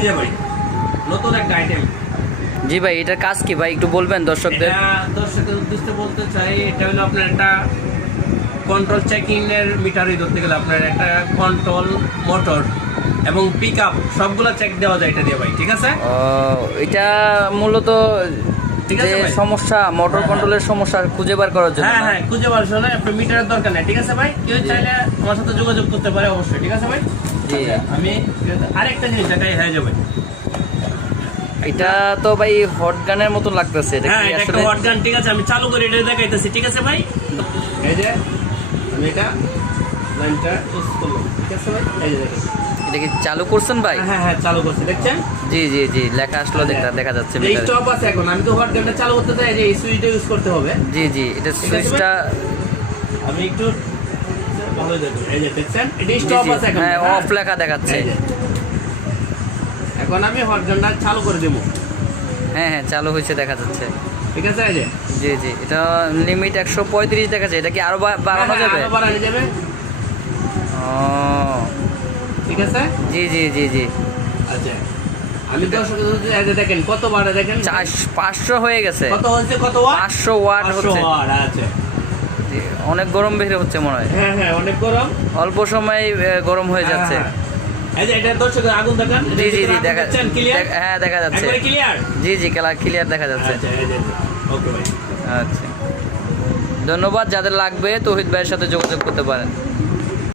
এই যে ভাই নতুন একটা আইটেম। জি ভাই, এটার কাজ কি ভাই একটু বলবেন দর্শকদের? দর্শকের উদ্দেশ্যে বলতে চাই, এটা হলো আপনার একটা কন্ট্রোল চেকিং এর মিটারই ধরতে গেলে আপনার একটা কন্ট্রোল মোটর এবং পিক আপ সবগুলা চেক দেওয়া যায় এটা দিয়ে ভাই, ঠিক আছে? এটা মূলত যে সমস্যা মোটর কন্ট্রোলের সমস্যা খুঁজে বার করার জন্য। হ্যাঁ হ্যাঁ, খুঁজে বার জন্য আপনার মিটারের দরকার নেই, ঠিক আছে ভাই? কেউ চাইলে আমার সাথে যোগাযোগ করতে পারে অবশ্যই, ঠিক আছে ভাই? জি, আমি আরেকটা জিনিস দেখাই হয়ে যাবে। এটা তো ভাই হট গানের মতো লাগতেছে। এটা হ্যাঁ, কি এটা আসলে একটা হট গান, ঠিক আছে? আমি চালু করে এটা দেখাইতেছি, ঠিক আছে ভাই? এই যে আমি এটা লাইনটা ইউজ করলাম, ঠিক আছে ভাই? এই যে দেখেন, এটা কি চালু করছেন ভাই? হ্যাঁ হ্যাঁ, চালু করছি, দেখছেন? জি জি জি, লেখা আসলো, দেখা যাচ্ছে এই মিটারে। স্টপ আছে, এখন আমি তো হট গানটা চালু করতে চাই, যে এই সুইচটা ইউজ করতে হবে। জি জি, এটা সুইচটা আমি একটু ভালো দেখুন, এই যে দেখছেন এটা স্টপ আছে এখন। হ্যাঁ, অফ লেখা দেখাচ্ছে। এই যে। এখন আমি হট গানটা চালু করে দেব। হ্যাঁ হ্যাঁ, চালু হয়েছে দেখা যাচ্ছে। ঠিক আছে, এই যে জি জি, এটা লিমিট 135 দেখাচ্ছে। এটা কি আরো বাড়ানো যাবে? আরো বাড়ানো যাবে, ও ঠিক আছে? জি জি জি জি। আচ্ছা, আমি দর্শকদের উদ্দেশ্যে এই যে দেখেন কত বাড়ে, দেখেন 500 হয়ে গেছে। কত হচ্ছে, কত ওয়াট? 500 ওয়াট 500 হচ্ছে। ওয়াট, আচ্ছা। জি, অনেক গরম বের হচ্ছে মনে হয়। হ্যাঁ হ্যাঁ, অনেক গরম। অল্প সময় গরম হয়ে যাচ্ছে। হ্যাঁ, এই যে এটা দর্শকদের আগুন দেখান। জি জি জি, ক্লিয়ার? হ্যাঁ দেখা যাচ্ছে। একবারে ক্লিয়ার? জি জি, ক্লিয়ার দেখা যাচ্ছে। আচ্ছা, এই যে ওকে ভাই। আচ্ছা, ধন্যবাদ। যাদের লাগবে তৌহিদ ভাইয়ের সাথে যোগাযোগ করতে পারেন।